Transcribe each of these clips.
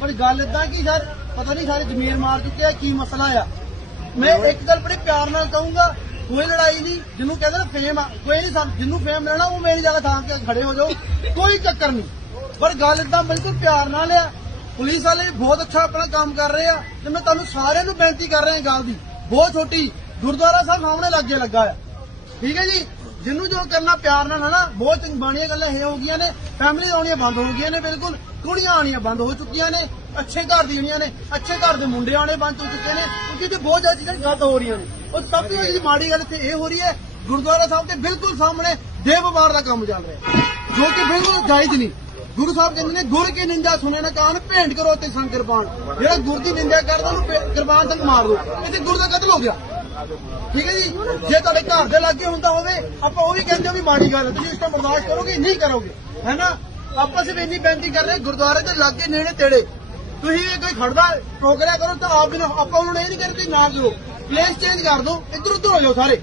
ਪਰ ਗੱਲ ਇਦਾਂ ਕਿ ਯਾਰ ਪਤਾ ਨਹੀਂ ਸਾਰੇ ਜ਼ਮੀਰ ਮਾਰ ਚੁੱਕੇ ਕੀ ਮਸਲਾ ਆ? ਮੈਂ ਇੱਕ ਗੱਲ ਬੜੇ ਪਿਆਰ ਨਾਲ ਕਹੂੰਗਾ ਕੋਈ ਲੜਾਈ ਨਹੀਂ ਜਿਹਨੂੰ ਕਹਿੰਦੇ ਫੇਮ ਆ ਕੋਈ ਨਹੀਂ ਜਿਹਨੂੰ ਫੇਮ ਲੈਣਾ ਉਹ ਮੇਰੀ ਜਗ੍ਹਾ ਥਾਂ ਕੇ ਖੜੇ ਹੋ ਜਾਓ ਕੋਈ ਚੱਕਰ ਨਹੀਂ। ਪਰ ਗੱਲ ਇਦਾਂ ਬਿਲਕੁਲ ਪਿਆਰ ਨਾਲ ਆ ਪੁਲਿਸ ਵਾਲੇ ਬਹੁਤ ਅੱਛਾ ਆਪਣਾ ਕੰਮ ਕਰ ਰਹੇ ਆ ਤੇ ਮੈਂ ਤੁਹਾਨੂੰ ਸਾਰਿਆਂ ਨੂੰ ਬੇਨਤੀ ਕਰ ਰਿਹਾ ਗੱਲ ਦੀ। ਬਹੁਤ ਛੋਟੀ, ਗੁਰਦੁਆਰਾ ਸਾਹਿਬ ਸਾਹਮਣੇ ਲੱਗੇ ਲੱਗਾ ਆ। ਠੀਕ ਹੈ ਜੀ? ਜਿਹਨੂੰ ਜੋ ਕਰਨਾ ਪਿਆਰ ਨਾਲ ਹੈ ਬਹੁਤ ਬਾਣੀਆਂ ਗੱਲਾਂ ਇਹ ਹੋ ਗਈਆਂ ਨੇ ਫੈਮਿਲੀ ਆਉਣੀਆਂ ਬੰਦ ਹੋ ਗਈਆਂ ਨੇ ਬਿਲਕੁਲ, ਕੁੜੀਆਂ ਆਉਣੀਆਂ ਬੰਦ ਹੋ ਚੁੱਕੀਆਂ ਨੇ, ਅੱਛੇ ਘਰ ਦੀ ਆਉਣੀਆਂ ਨੇ, ਅੱਛੇ ਘਰ ਦੇ ਮੁੰਡੇ ਆਉਣੇ ਬੰਦ ਹੋ ਚੁੱਕੇ ਨੇ, ਕਿਉਂਕਿ ਇੱਥੇ ਬਹੁਤ ਜ਼ਿਆਦਾ ਚੀਜ਼ਾਂ ਗਲਤ ਹੋ ਰਹੀਆਂ ਨੇ। ਉਹ ਸਭ ਤੋਂ ਜਿਹੜੀ ਮਾੜੀ ਗੱਲ ਇੱਥੇ ਇਹ ਹੋ ਰਹੀ ਹੈ, ਗੁਰਦੁਆਰਾ ਸਾਹਿਬ ਦੇ ਬਿਲਕੁਲ ਸਾਹਮਣੇ ਦੇਵ ਵਪਾਰ ਦਾ ਕੰਮ ਚੱਲ ਰਿਹਾ। ਜੋ ਕਿ ਬਿਲਕੁਲ ਜਾਇਜ਼ ਨਹੀਂ। ਗੁਰੂ ਸਾਹਿਬ ਕਹਿੰਦੇ ਨੇ, ਗੁਰ ਕੀ ਨਿੰਦਾ ਸੁਣੇ ਨਾ ਕਾਨ, ਭੇਂਟ ਕਰੋ ਤੇ ਸੰਗ ਕਿਰਪਾਨ। ਜਿਹੜਾ ਗੁਰ ਦੀ ਨਿੰਦਾ ਕਰਦਾ, ਉਹਨੂੰ ਭੇ- ਕਿਰਪਾਨ ਸੰਗ ਮਾਰ ਦੋ ਇੱਥੇ ਗੁਰ ਦਾ ਕਤਲ ਹੋ ਗਿਆ। ਠੀਕ ਹੈ ਜੀ? ਜੇ ਤੁਹਾਡੇ ਘਰ ਦੇ ਲਾਗੇ ਹੁੰਦਾ ਹੋਵੇ, ਆਪਾਂ ਉਹ ਵੀ ਕਹਿੰਦੇ ਵੀ ਮਾੜੀ ਗੱਲ ਹੈ। ਤੁਸੀਂ ਇਸ ਤੋਂ ਬਰਦਾਸ਼ਤ ਕਰੋਗੇ, ਨਹੀਂ ਕਰੋਗੇ। ਹੈਨਾ ਆਪਾਂ ਸਿਰਫ ਇੰਨੀ ਬੇਨਤੀ ਕਰ ਰਹੇ ਗੁਰਦੁਆਰੇ ਦੇ ਲਾਗੇ ਨੇੜੇ ਤੇੜੇ। ਤੁਸੀਂ ਵੀ ਕੋਈ ਖੜਦਾ ਟੋਕਰਿਆ ਕਰੋ ਤਾਂ ਆਪ ਵੀ ਨਾ ਆਪਾਂ ਉਹਨੂੰ ਇਹ ਨਹੀਂ ਕਰਦੇ ਤੁਸੀਂ ਨਾ ਕਰੋ ਪਲੇਸ ਚੇਂਜ ਕਰ ਦਿਓ ਇੱਧਰ ਉੱਧਰ ਹੋ ਜਾਓ ਸਾਰੇ।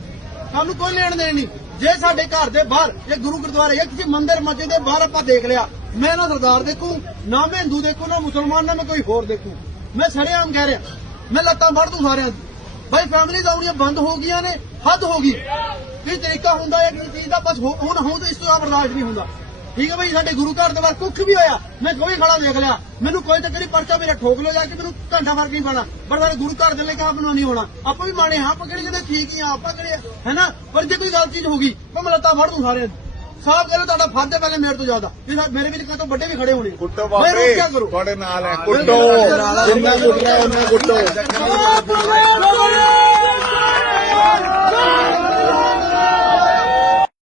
ਸਾਨੂੰ ਕੋਈ ਲੈਣ ਦੇਣ ਨਹੀਂ। ਜੇ ਸਾਡੇ ਘਰ ਦੇ ਬਾਹਰ, ਜੇ ਗੁਰੂ ਗੁਰਦੁਆਰੇ, ਜਾਂ ਕਿਸੇ ਮੰਦਿਰ ਮਸਜਿਦ ਦੇ ਬਾਹਰ ਆਪਾਂ ਦੇਖ ਲਿਆ, ਮੈਂ ਨਾ ਸਰਦਾਰ ਦੇਖੂ, ਨਾ ਮੈਂ ਹਿੰਦੂ ਦੇਖੂ, ਨਾ ਮੁਸਲਮਾਨ, ਨਾ ਮੈਂ ਕੋਈ ਹੋਰ ਦੇਖੂ। ਮੈਂ ਸੜਿਆਮ ਕਹਿ ਰਿਹਾ। ਮੈਂ ਲੱਤਾਂ ਫੜ ਦੂੰ ਸਾਰਿਆਂ ਦੀ। ਭਾਈ ਫੈਮਿਲੀ ਆਉਣੀਆਂ ਬੰਦ ਹੋ ਗਈਆਂ ਨੇ, ਹੱਦ ਹੋ ਗਈ। ਇਹ ਤਰੀਕਾ ਹੁੰਦਾ ਹੈ ਚੀਜ਼ ਦਾ ਬਸ ਹੁਣ ਹੁਣ ਇਸ ਤੋਂ ਬਰਦਾਸ਼ਤ ਨਹੀਂ ਹੁੰਦਾ। ਠੀਕ ਹੈ ਭਾਈ ਸਾਡੇ ਗੁਰੂ ਘਰ ਦੇ ਬਾਹਰ ਕੁੱਖ ਵੀ ਹੋਇਆ ਮੈਂ ਕੋਈ ਖੜਾ ਦੇਖ ਲਿਆ ਮੈਨੂੰ ਕੋਈ ਚੱਕਰ ਨਹੀਂ ਪਰਚਾ ਮੇਰਾ ਠੋਕ ਲੋ ਜਾ ਕੇ ਮੈਨੂੰ ਘੰਟਾ ਫ਼ਰਕ ਨਹੀਂ ਪੈਣਾ ਪਰ ਸਾਡੇ ਗੁਰੂ ਘਰ ਦੇ ਲਈ ਕਾਹ ਬਣਾ ਨਹੀਂ ਹੋਣਾ ਆਪਾਂ ਵੀ ਮਾਣੇ ਹਾਂ ਆਪਾਂ ਕਿਹੜੇ ਕਹਿੰਦੇ ਠੀਕ ਹੀ ਆ ਆਪਾਂ ਕਿਹੜੇ ਹੈਨਾ ਪਰ ਜੇ ਕੋਈ ਗਲਤ ਚੀਜ਼ ਹੋ ਗਈ ਮੈਂ ਮਲਤਾ ਫੜ ਦੂੰ ਸਾਰਿਆਂ ਦੀ ਸਾਹਬ ਕਹਿੰਦੇ ਤੁਹਾਡਾ ਫਰਜ਼ ਹੈ ਪਹਿਲੇ ਮੇਰੇ ਤੋਂ ਜ਼ਿਆਦਾ ਮੇਰੇ ਵਿੱਚ ਕਾਹ ਵੱਡੇ ਵੀ ਖੜੇ ਹੋਣੇ ਕੁੱਟੋ ਕਰੋ ਤੁਹਾਡੇ ਨਾਲ ਹੈ ਕੁੱਟੋ ਜਿੰਨਾ ਕੁੱਟਣਾ ਉਹਨਾਂ ਕੁੱਟੋ